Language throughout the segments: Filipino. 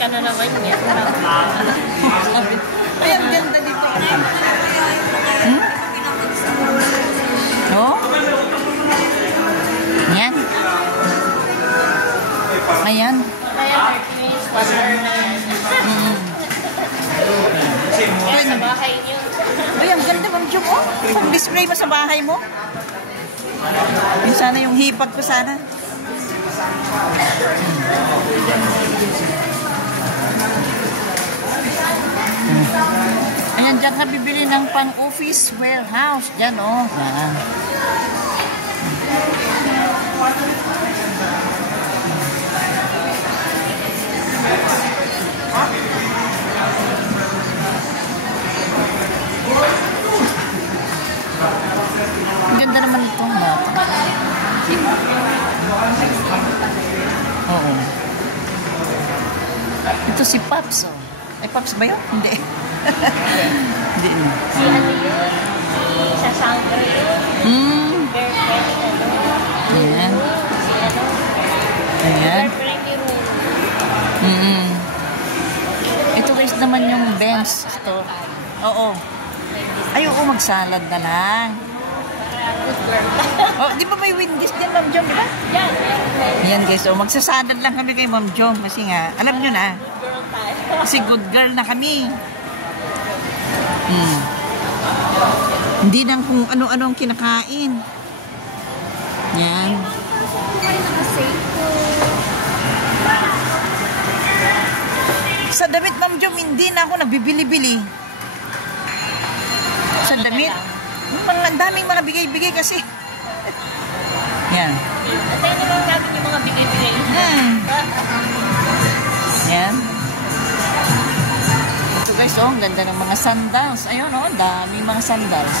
ka na naman yan. Ay, ang ganda dito. Oh? Yan. Ayan. Kaya 30 minutes, 1 hour na yan. Kaya sa bahay niyo. Ay, ang ganda, Ma'am Jom. Oh, pang-display mo sa bahay mo. Yung sana yung hipag ko sana. Ayan, dyan ka bibili ng pang-office warehouse. Dyan, oh. Yan. Ang ganda naman itong bata. Oo. Ito si Pops, oh. Ay, Pops ba yun? Hindi. Hindi na. Si ano yun? Si Shashanka yun? Girlfriend ni ano? Ayan. Si ano? Ayan. Girlfriend ni Ruru. Ito guys naman yung Benz. Ito. Oo. Ay, oo, magsalad na lang. Good girl. Oh, di ba may Wendy's din, Ma'am Jom, di ba? Yan. Ayan guys, oh, magsasalad lang kami kay Ma'am Jom. Kasi nga, alam nyo na. Girl tayo. Kasi good girl na kami. Hindi nang kung ano-ano ang kinakain. Yan. Sa damit, Ma'am Jom, hindi na ako nagbibili-bili. Sa damit. Ang daming mga bigay-bigay kasi. Yan. At ayun naman natin yung mga bigay-bigay. Yan. Ito guys, oh, ang ganda ng mga sandals. Ayun, oh, daming mga sandals.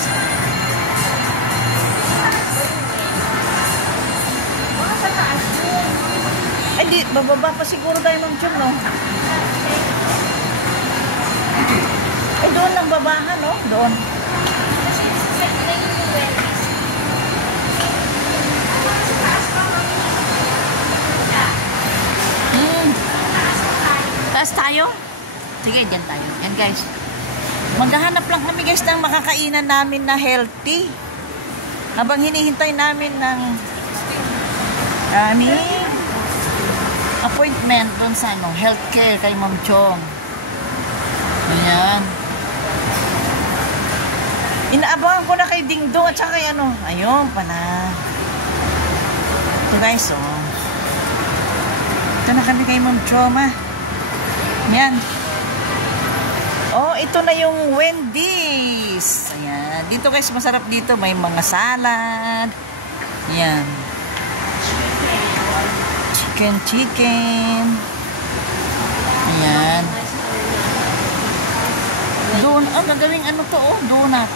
Ay, di, bababa pa siguro tayo, Ma'am Jom, no? Ay, doon lang babahan, no? Doon. Taas tayo? Sige, dyan tayo. Yan guys. Maghahanap lang kami guys ng makakainan namin na healthy. Habang hinihintay namin ng appointment doon sa ano, healthcare kay Ma'am Chong. Ayan. Inaabangan ko na kay Ding Dong at saka kay ano. Ayun pala. Ito guys, oh. Ito na kami kay Ma'am Chong, ah. Yan. Oh, ito na yung Wendy's. Ayan. Dito guys, masarap dito. May mga salad. Yan. Chicken. Ayan. Doon, gagawing ano to, oh, donut.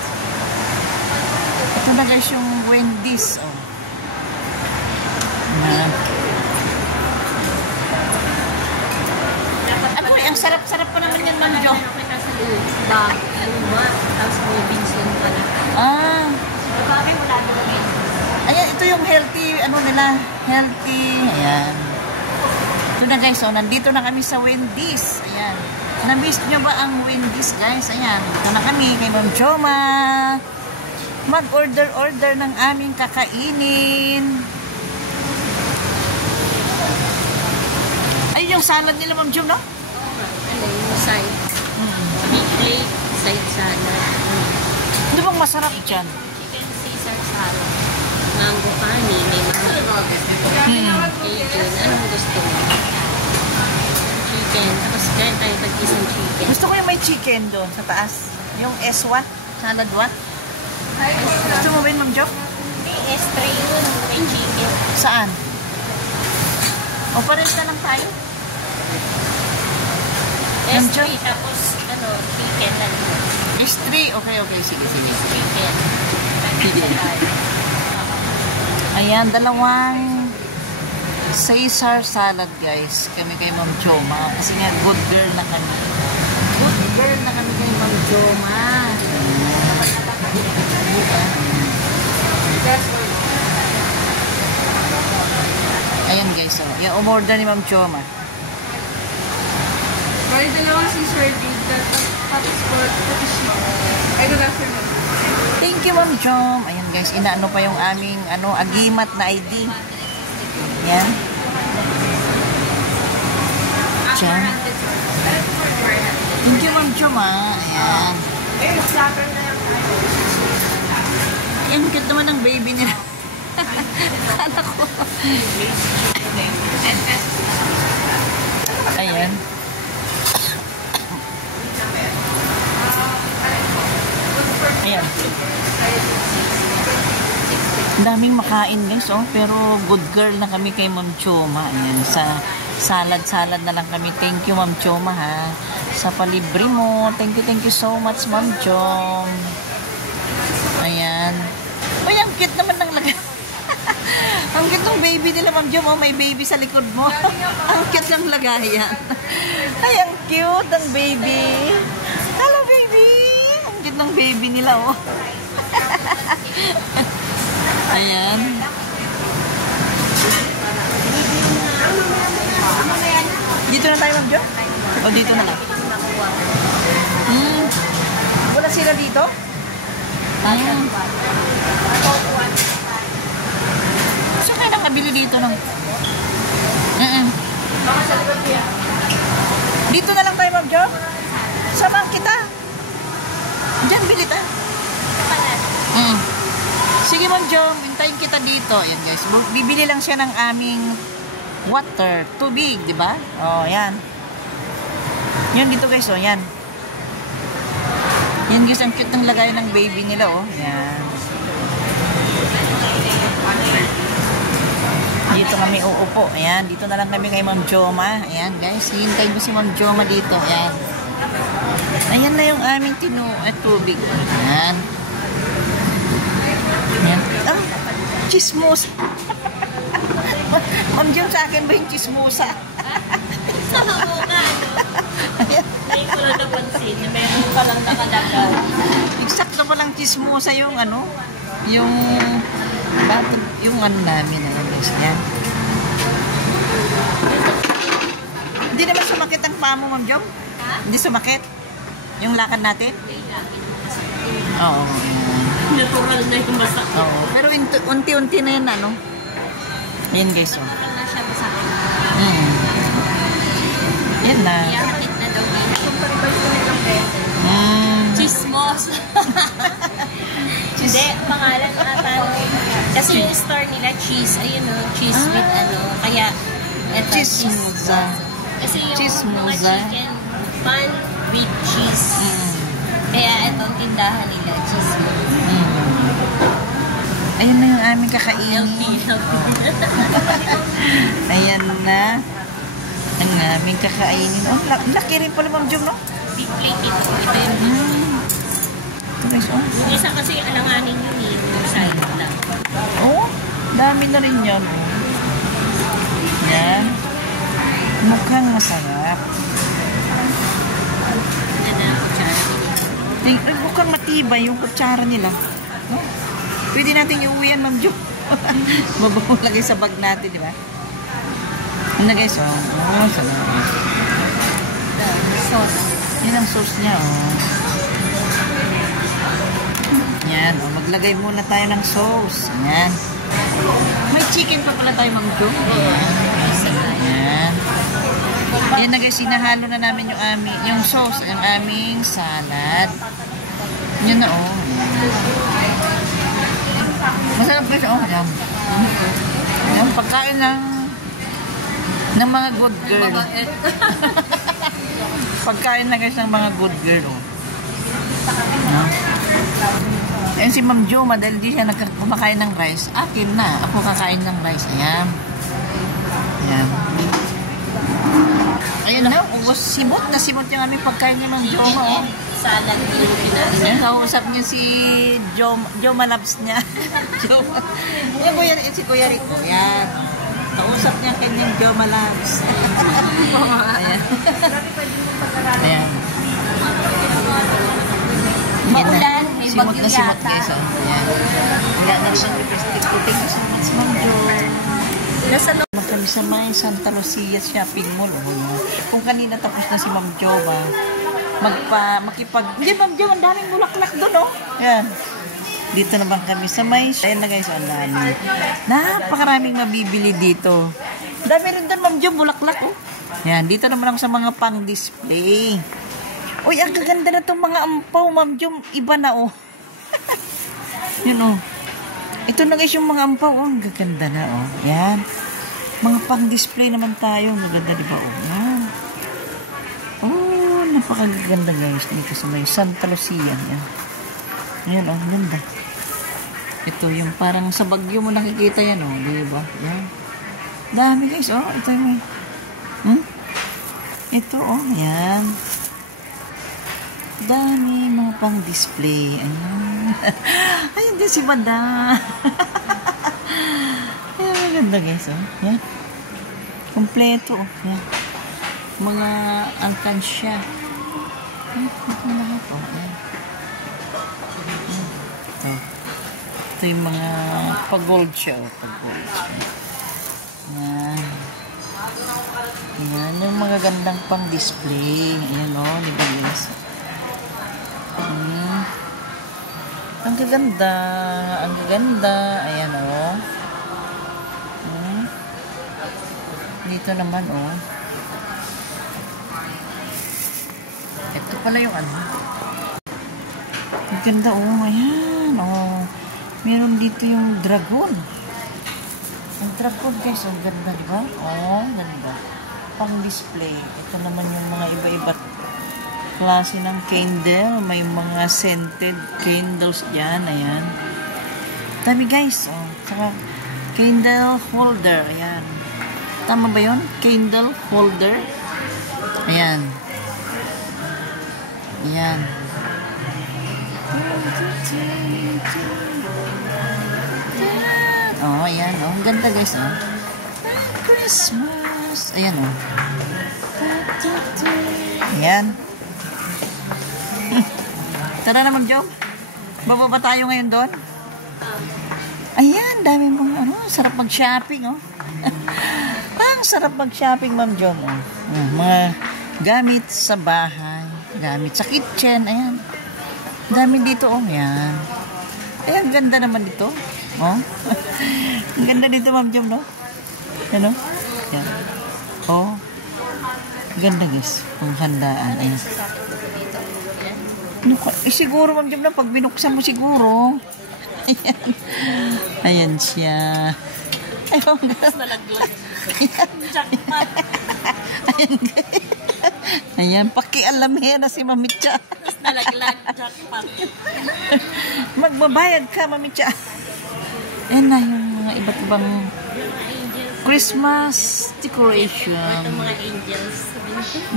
Ito na guys yung Wendy's, oh. Ayan. Ang sarap-sarap pa naman yan, Ma'am Jo. Kita sa loob. Ba? Ano ba? Tapos mo Vincent pala. Bakit wala doon? Ayan, ito yung healthy, ano nila, healthy. Ayan. Ito na guys, so nandito na kami sa Wendy's. Ayan. Na-miss nyo ba ang Wendy's, guys? Ayan. Ito na kami kay Ma'am Joma. Mag-order ng aming kakainin. Ayun yung salad nila, Ma'am Jom, no? Ano yung side? Big plate, side salad. Ano bang masarap dyan? Chicken Caesar salad. Mango honey, may mga Cajun. Anong gusto mo? Chicken. Tapos kaya tayo tag-isang chicken. Gusto ko yung may chicken doon sa taas. Yung S1, salad what? Gusto mo ba yun, Ma'am Jom? May S3 yun. May chicken. Saan? O pares na lang tayo? S3 tapos ano, chicken na yun. S3? Okay. Sige. Chicken. Ayan, dalawang Caesar salad, guys. Kami kay Ma'am Joma. Kasi nga, good girl na kami. Good girl na kami kay Ma'am Joma. Ayan, guys. Oh. Yan, umorder ni Ma'am Joma. May dalawang si Sir Dave, tapos siya. Ay, good afternoon. Thank you, Ma'am Jom. Ayan guys, inaano pa yung aming agimat na ID. Yan. Diyan. Thank you, Ma'am Jom, Ayan. Ayan, cute naman ang baby nila. Kala ko. Ayan. Ayan. Ang daming makain guys, pero good girl na kami kay Ma'am Choma. Ayan, sa salad na lang kami. Thank you, Ma'am Choma, sa palibre mo. Thank you so much, Ma'am Chom. Ayan. Uy, ang cute naman ng lagay. Ang cute ng baby nila, Ma'am Chom. May baby sa likod mo. Ang cute ng lagayan. Ay, ang cute ng baby. Hello, baby. Ang cute ng baby nila, Ayan. Dito na tayo, Ma'am Jo? O dito na lang? Wala sila dito? So, kayo nakabili dito ng... Dito na lang tayo, Ma'am Jo? Samahan kita. Diyan, bili tayo. Sige, Ma'am Jo, hintayin kita dito. Ayan, guys. Bibili lang siya ng aming water, tubig, di ba? Oh, yan. Yan dito, guys, yan. Yan, guys, ang cute ng lagay ng baby nila, Yan. Dito kami uupo. Ayan, dito na lang kami kay Ma'am Joma. Ayan, guys, hintayin mo si Ma'am Joma dito. Ayan. Ayan na yung aming tubig. Ayan. Ayan. Chismosa. Ma'am Jom, sa akin ba yung chismosa? May ko lang napansin. Meron pa lang nakalagal. Eksakto pa lang chismosa yung yung namin. Guys, yan. Hindi naman sumakit ang paa mo, Ma'am Jom? Hindi sumakit? Yung lakad natin? Oo. Natural na yung masakit. Oo. Pero unti-unti na yan, Yan, guys, Natural na siya masakit. Yan na. Iyahatid na daw niya. Chismos. Hindi, pangalan ata. Kasi yung store nila, cheese. Ayun cheese with Kaya, eto, Chismosa. Kasi yung Chismosa. mga chicken pan with cheese. Kaya itong tindahan nila, cheese with. Ayun na yung aming kakainin. Ayan na. Ang aming kakainin. Laki rin pala, Ma'am Jom, no? Big plate ito. Ito yung Ito, guys, yung isa kasi alanganin yun yung side lang. Dami na rin yun. Yan. Mukhang masarap. Yan na ang kutsara. Mukhang matibay yung kutsara nila. No? Pwede natin iuwi yan, Ma'am Jo. Mabaho lagay sa bag natin, di ba? Ano na, guys, sarap. Sauce. Yan ang sauce niya, Yan, maglagay muna tayo ng sauce. Yan. May chicken pa pala tayo, Ma'am Jo. Yan. Yan na, guys, sinahalo na namin yung sauce, yung aming salad. Yan na, Masarap guys, yan. Yung pagkain ng mga good girl. Pagkain na guys ng mga good girl, Ayan si Ma'am Joma, dahil di siya kumakain ng rice. Akin na, ako kakain ng rice. Ayan. Ayan. Ayan na, simot na simot yung aming pagkain ni Ma'am Joma, Salad yung pinali. Yan, kausap niya si Joma Labs niya. Yan, si Kuya Rico. Yan. Kausap niya kanyang Joma Labs. Ayan. Ayan. Maulan, may simot na bagyo simot yata. guys. Ayan. Wala na siyang lipstick. Thank you so much, Ma'am Jo. Nasa Kami kami sa may Santa Lucia Shopping Mall. Oh. Kung kanina tapos na si Ma'am Jova, hindi, Ma'am Jova, ang daming bulaklak doon, oh. Yan. Dito naman kami sa may, ayan na guys, ang dami. Napakaraming mabibili dito. Dami rin doon, Ma'am Jova, bulaklak, oh. Yan, dito naman ako sa mga pang-display. Uy, ang gaganda na itong mga ampaw, Ma'am Jom. Iba na, oh. Yun, oh. Ito na guys yung mga ampaw, oh. Ang gaganda na, oh. Yan. Mga pang-display naman tayo. Ang gaganda, di ba, oh. Yan. Oh, napakaganda guys. Dito sa may Santa Lucia. Yan. Yan, oh. Ganda. Ito yung parang sa Bagyo mo nakikita yan, oh. Di ba? Yan. Dami guys, oh. Ito yung ito, oh. Yan. Dami mga pang-display. Ayan. Ayun din si Mada. Ayan, maganda guys, oh. Yan. Kompleto, oh. Yan. Mga angkansya. Ay, ito lahat, oh. Yan. Ito. Ito yung mga pag-gold siya, oh. Pag-gold siya. Yan. Yan, yung mga gandang pang-display. Ayan, oh. Diba guys? Ang gaganda. Ang gaganda. Ayan, oh. Dito naman, oh. Ito pala yung ano. Ang ganda, oh. Ayan, oh. Meron dito yung dragon. Ang dragon, guys. Ang ganda, diba? Oh, ganda. Pang-display. Ito naman yung mga iba-iba klase ng candle. May mga scented candles dyan. Ayan. Dami guys. Oh. Saka candle holder. Ayan. Tama ba yun? Candle holder. Ayan. Ayan. Oh, ayan. Oh, ang ganda guys. Oh. Christmas. Ayan oh. Ayan. Tara naman, Job. Bababa tayo ngayon doon. Ayan, dami mong ano, sarap mag-shopping, oh. Ang sarap mag-shopping, Ma'am Job, oh. Mga gamit sa bahay, gamit sa kitchen, ayan. Dami dito, oh, ayan. Ayan, ganda naman dito, oh. Ang ganda dito, Ma'am Job, no? Ano? Ayan. Oh. Ganda, guys. Panghandaan, ayan. Siguro, Ma'am Jom, na pag binuksan mo siguro. Ayan. Ayan siya. Ay, oh, nalaglag. Jackpot. Ayan, ayan, pakialamera si Mamitsa. Nalaglag, jackpot. Magbabayad ka, Mamitsa. Ayan na yung mga iba't ibang Christmas decoration. Ito mga angels.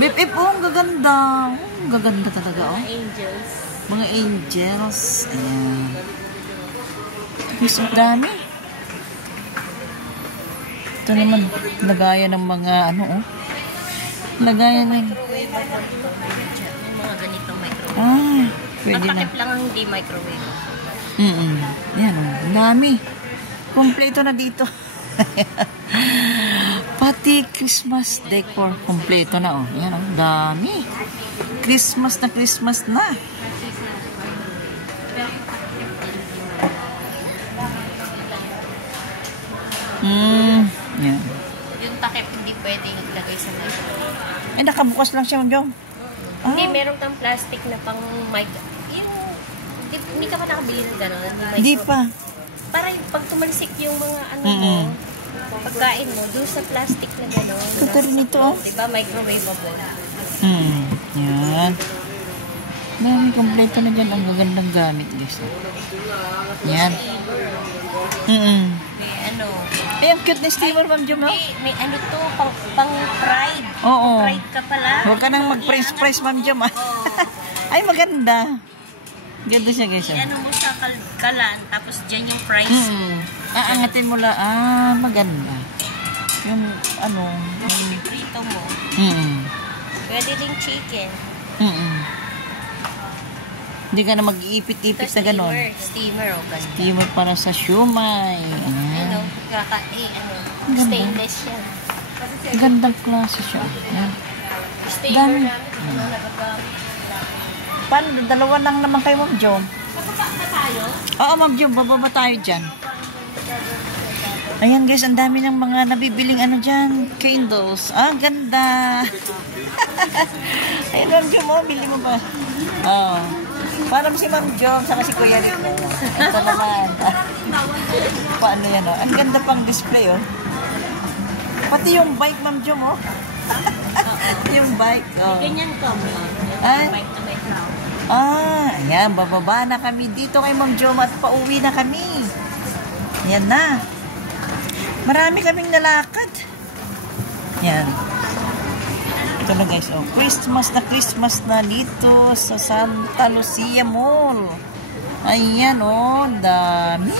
Bip, oh, ang gaganda. Ang gaganda talaga, oh. Mga angels. Mga angels. Ayan. Mas dami. Ito naman, lagayan ng mga, ano, oh. Lagayan ng... Mga ganitong microwave. Ah, pwede na. Matakip lang ang hindi microwave. Yan, oh. Ang dami. Kompleto na dito. Pati Christmas decor kompleto na, oh. Yan, oh. Dami. Christmas na. Yan. Yung takip hindi pwedeng ilagay sa microwave. Eh, nakabukas lang siya, Jong. Hindi, meron kang plastic na pang yung hindi ka pa nakabili ng gano'n. Hindi pa. Para pag tumalsik yung mga ano mo, pagkain mo, doon sa plastic na gano'n. Ito rin ito, oh. Diba, microwavable. Yan. Dami, kompleto na dyan. Ang gagandang gamit, guys. Yan. May ano. Ay, ang cute na steamer, Ma'am Jom, no? May ano to, pang fried. Oo. Fried ka pala. Huwag ka nang mag-price, Ma'am Jom, ah. Ay, maganda. Ganda siya, guys. Ano mo sa kalan, tapos dyan yung fries. Aangatin mo lang. Maganda. Yung, ano, yung... Prito mo. Pwede din chicken. Hindi ka na mag-iipit-ipit na gano'n. Steamer, o ganda. Steamer para sa siomay. Ano, ano. Stainless yan. Gandang klase siya. Yan. Stainer Dami. namin. Paano? Dalawa lang naman kayo, Ma'am Jom. Bababa na tayo? Oo, Ma'am Jom. Bababa tayo dyan. Ayan guys, ang dami ng mga nabibiling ano dyan. Candles. Ah, ganda. Ayun, Ma'am Jom. Oh, bili mo ba? Oo. Parang si Ma'am Jom, saka si Kuya Rico. Ito naman. Paano yan, oh? Ang ganda pang display, oh. Pati yung bike, Ma'am Jom, oh. Yung bike, oh. Ganyan ko mo. Ay. Bike na may cloud. Ah, ayan, bababa na kami dito kay Ma'am Jom at pauwi na kami. Ayan na. Marami kaming nalakad. Ayan. Ito na guys, oh. Christmas na dito sa Santa Lucia Mall. Ayan, oh, dami.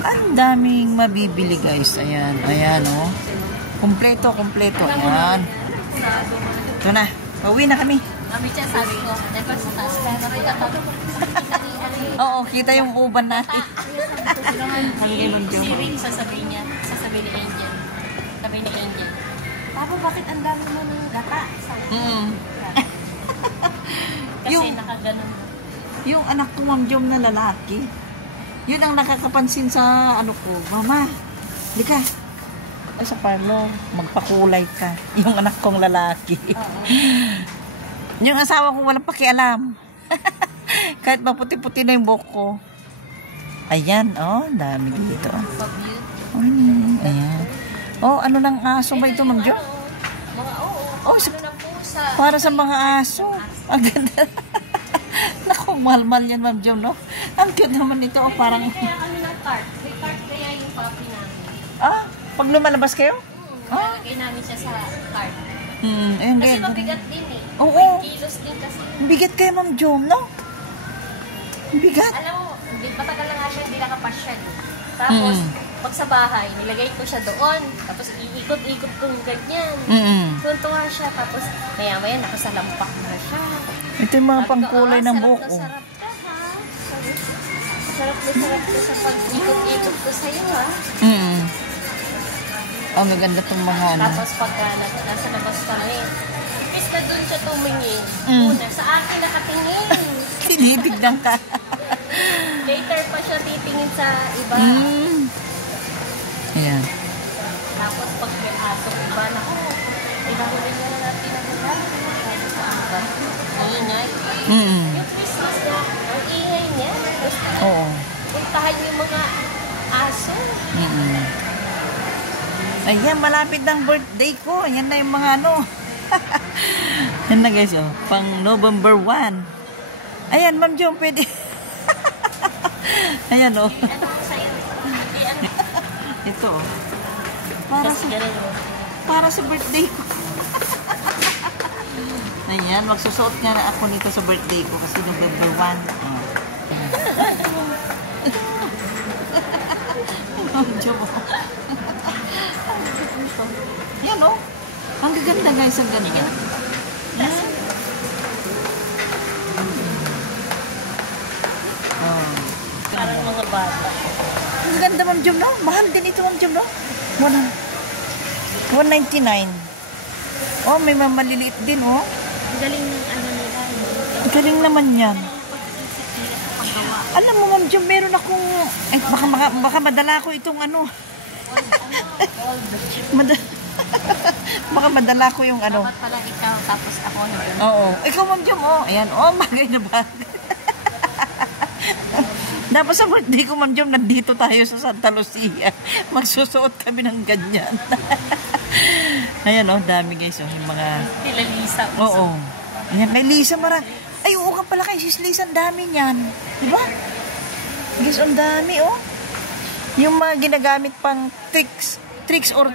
Ang daming mabibili guys. Ayan, ayan, oh. Kompleto. Ayan. Ito na. Pauwi na kami. Mami siya, sabi ko, never sa taas ka na rin ako. Oo, kita yung uban natin. Si Rick, sasabihin niya, sasabihin ni Angel. Sabi ni Angel, Papa, bakit ang dami mo ng gata? Kasi Yung- nakaganon. Yung anak ko, Ma'am Jom, na lalaki, yun ang nakakapansin sa ano ko, Mama, di ka. Ay, sa parlo, magpakulay ka. Yung anak kong lalaki. Yung asawa ko walang pakialam. Kahit maputi-puti na yung buhok ko. Ayan, oh, dami dito. Ayan. Oh, ano ng aso ba ito, Ma'am Jom? Mga oo. Oh, Ano na pusa. para sa mga aso. Ang ganda. Naku, mahal-mahal yan, Ma'am Jom, no? Ang cute naman ito. Oh, parang... Kaya kami ng cart. May cart kaya yung puppy namin. Ah, pag lumalabas kayo? Nalagay namin siya sa cart. Ayun, Kasi ganyan. mabigat din eh. Oo. 5 kilos din kasi. Bigat kayo, Ma'am Jom, no? Bigat. Alam mo, matagal na nga siya hindi nakapasyal. Tapos, pag sa bahay, nilagay ko siya doon. Tapos, iikot-ikot ko yung ganyan. Tuntuhan siya. Tapos, maya-maya, nakasalampak na siya. Ito yung mga Sabi ko, pangkulay ng buhok. Sarap na sarap ka, ha? Sarap na sarap ka sa pag-ikot-ikot ko sa'yo, ha? Oh, maganda itong mga ano. Tapos, pagka nasa labas kami, imbis na doon siya tumingin. Una, sa akin nakatingin. Tinibigdan ka. Later pa siya titingin sa iba. Ayan. Tapos pag may aso, iba na ko. Pinahuli niya na natin ang iba. Ingay. Yung Christmas niya, ang ingay niya. Gusto niya Oo. puntahan yung mga aso. Ayan, malapit ng birthday ko. Ayan na yung mga ano. Yan na guys, oh. Pang November 1. Ayan, Ma'am Jom, pwede. Ayan, oh. Ano ko sa'yo? Hindi, ano? Ito, oh. Kasi ganun. Para sa birthday ko. Ayan, magsusuot nga na ako nito sa birthday ko kasi November 1. Oh. Ma'am Jom, oh. Yan, oh. Ang gaganda guys, ang ganda. Yan. Oh. Parang mga bata. Ang ganda, Ma'am Jom, no? Mahal din ito, Ma'am Jom, no? 199. Oh, may maliliit din, oh. Ang galing ng ano nila. Ang galing naman yan. Pag-isip nila sa paggawa. Alam mo, Ma'am Jom, meron akong... Eh, baka madala ko itong ano. Baka madala ko yung ano. Dapat pala ikaw, tapos ako na gano'n. Oo. Ikaw, Ma'am Jom, oh. Ayan, oh, bagay na bagay. Dapat sa birthday ko, Ma'am Jom, nandito tayo sa Santa Lucia. Magsusuot kami ng ganyan. Ayan, oh, dami guys, oh. Yung mga... Nila Lisa. Oo. Ayan, may Lisa Mara. Ay, oo ka pala kay Sis Lisa, ang dami niyan. Diba? Guys, ang dami, oh. Yung mga ginagamit pang tricks or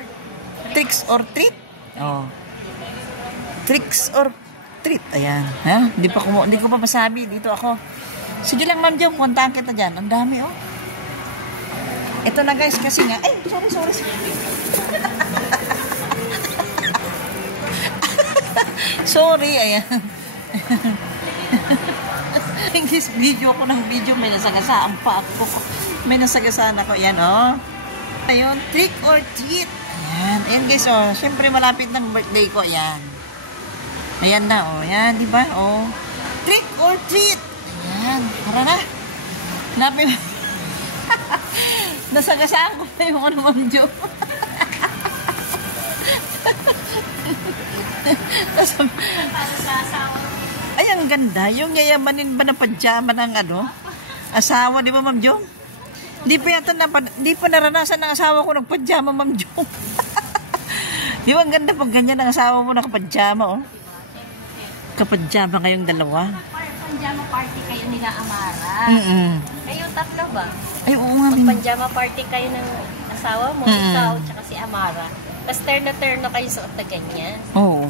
treat. Oh. Tricks or treat. Ayan. Ha? Hindi ko pa masabi. Dito ako. Sige lang, Ma'am Jom. Puntahan kita dyan. Ang dami, oh. Ito na, guys. Kasi nga... Ay, sorry. Sorry. Ayan. This video ako ng video. May nasagasaan pa ako. May nasagasaan ako. Ayan, oh. Ayun, trick or treat. Ayan. Ayan guys, oh. Siyempre, malapit ng birthday ko. Ayan. Ayan na, oh. Ayan, di ba? Oh. Trick or treat. Ayan. Tara na. Hanapin mo. Nasagasaan ko na yung ano, Ma'am Jo. Ay, ang ganda. Yung yayamanin ba na pajama ng ano? Asawa, di ba, Ma'am Jo? Di pa naranasan ng asawa ko nagpajama, Ma'am Jo. Di ba ang ganda pag ganyan ang asawa mo nakapajama, oh? Kapajama kayong dalawa. Pajama party kayo nila Amara. Kayo tatlo ba? Ay, oo nga. Pajama party kayo ng asawa mo, ikaw, tsaka si Amara. Tapos terno-terno kayo suot na ganyan. Oo.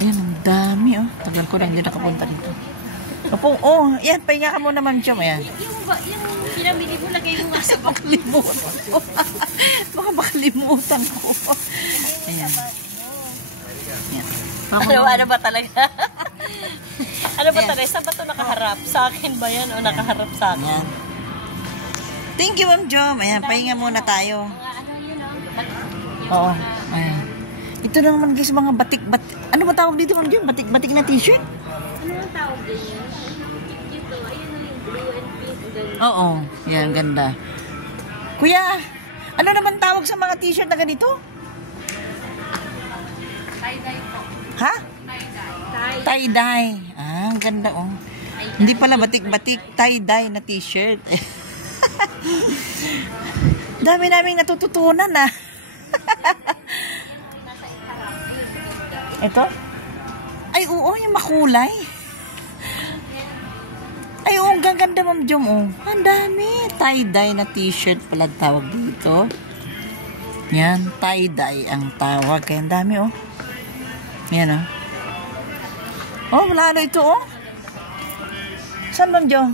Yan, ang dami, oh. Tagal ko lang hindi nakapunta dito. Opo, oh, yan, pahinga ka muna, Ma'am Jo. Ayan. Yung pinamili mo, lagay mo nga sa Makalimutan ko. Baka makalimutan ko. Ayan. Ayan. Ano ba talaga? Ano ba talaga? Saan ba ito nakaharap? Sa akin ba yan o nakaharap sa akin? Ayan. Thank you, Ma'am Jo. Ayan, pahinga muna tayo. Ano yun o? Oo. Ayan. Ito na naman guys, mga batik-batik. Ano ba tawag dito, Ma'am Jo? Batik-batik na t-shirt? Ano ang tawag din? Dito, ayun na yung blue and pink. Oo. Yan, ganda. Kuya, ano naman tawag sa mga t-shirt na ganito? Tie-dye po. Ha? Tie-dye. Tie-dye. Ah, ang ganda, oh. Hindi pala batik-batik, tie-dye na t-shirt. Dami naming natututunan, ah. Ito? Ay, oo, yung makulay. Ay, oo, ang gaganda, Ma'am Jo, oh. Ang dami. Tie-dye na t-shirt pala tawag dito. Yan, tie-dye ang tawag. Kaya ang dami, oh. Yan, oh. Oh, wala na ito, oh. Saan, Ma'am Jo?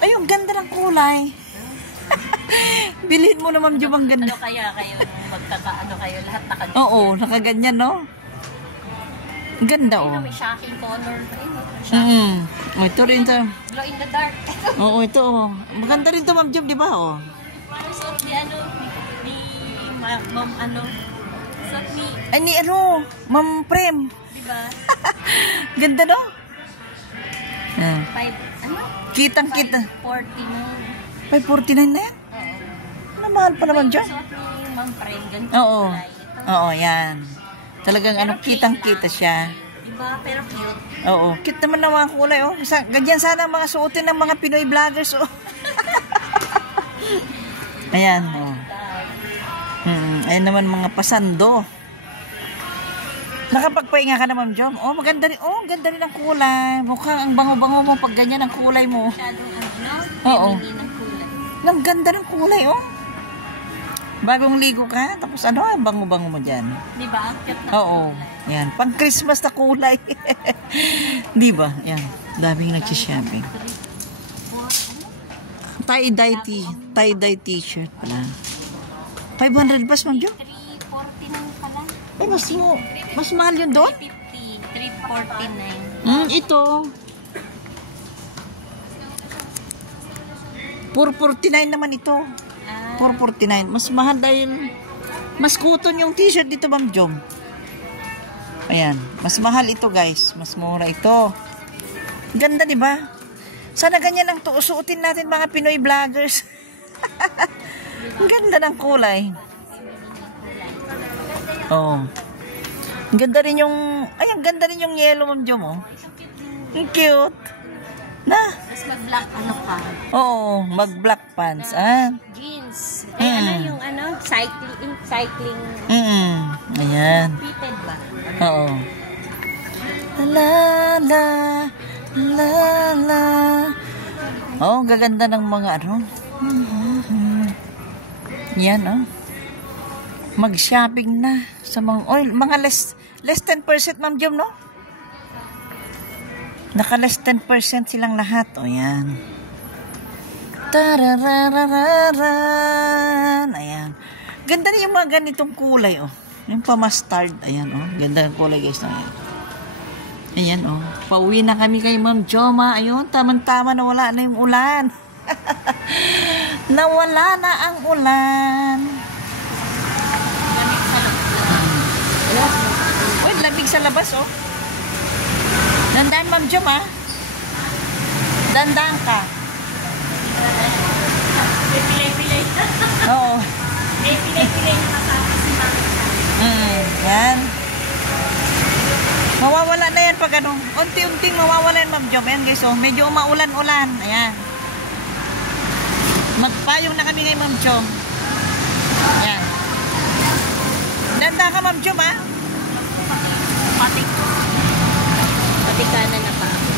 Ay, ang ganda ng kulay. Bilhin mo na, Ma'am Jo, ang ganda. Ano kaya kayo magkakaano kayo lahat nakaganyan? Oo, nakaganyan, no? Ang ganda, oh. May shocking color. Ayun, Oh, ito rin to. glow in the dark. Oo, ito, oh. Maganda rin to, Ma'am Jo, di ba, oh? Parang suot ni ano, ni ma'am ano, suot ni, Ay, ni ano, Ma'am Prem. di ba? Ganda, no? Ah. 5, ano? Kitang-kita. 49. 549 na yan? Oo. Ano, mahal pa naman, Jo? Suot ni Ma'am Prem, ganito. Oo. kulay. Ito, Oo, yan. Talagang Pero ano, plain kitang-kita lang. siya. Diba? Pero cute. Oo. Cute naman na mga kulay, oh. Ganyan sana ang mga suotin ng mga Pinoy vloggers, oh. Ayan, oh. Ayan naman mga pasando. Nakapagpahinga ka na, Ma'am Jo? Oh, maganda rin. Oh, ganda rin ang kulay. Mukhang ang bango-bango mo pag ganyan ang kulay mo. Masyadong ano, Oo. feminine ang kulay. Ang ganda ng kulay, oh. Bagong ligo ka, tapos ano, ang bango-bango mo dyan. Diba? Ang cute na Oo. kulay. Yan, pang Christmas na kulay. Di ba? Yan, daming nagsishopping. Tie-dye t-shirt pala. 500 ba, Ma'am Jo? 349 pala. Ay, mas mahal yun doon? 349. Ito. 449 naman ito. 449. Mas mahal dahil mas kuton yung t-shirt dito, Ma'am Jo. Ayan. Mas mahal ito, guys. Mas mura ito. Ganda, di ba? Sana ganyan ang suotin natin mga Pinoy vloggers. Ang ganda ng kulay. Oo. Ang ganda rin yung... Ay, ang ganda rin yung yellow, Ma'am Jo, mo. Ang cute. Na? Tapos mag-black ano ka? Oo, mag-black pants. Ah. Jeans. Ano yung ano? Cycling. Ayan. Fitted ba? Oo. La la la la. Oh, gaganda ng mga ano. Yan, oh. Mag-shopping na sa mga less 10%, Ma'am Jo, no? Naka-less 10% silang lahat. O, yan. Tarararararan. Ayan. Ganda rin yung mga ganitong kulay, oh. Yung pa-mustard. Ayan, oh. Ganda ng kulay, guys. Ayan. Ayan, oh. Pauwi na kami kay Ma'am Joma. Ayun, tamang-tama na wala na yung ulan. Nawala na ang ulan. Uy, lamig sa labas, oh. Dandaan, Ma'am Jom, ah. Dandaan ka. May pilay-pilay. Oo. May pilay-pilay na kasama si Mama. Yan. Mawawala na yan pag ano. Unti-unting mawawala yan, Ma'am Jom. Ayan, guys, oh. Medyo maulan-ulan. Ayan. Magpayong na kami ngayon, Ma'am Jom. Ayan. Dandaan ka, Ma'am Jom, ah. Pati kanan na pa ako.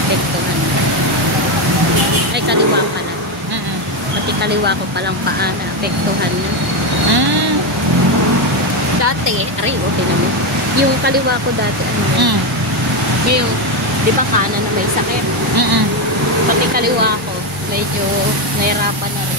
Apektuhan na. Ay, kaliwa ka na. Pati kaliwa ko palang paa na. Apektuhan na. Dati, aray, okay naman. Yung kaliwa ko dati, ano yun? Yung, di ba kanan na may sakit? Pati kaliwa ko, medyo nahirapan na rin.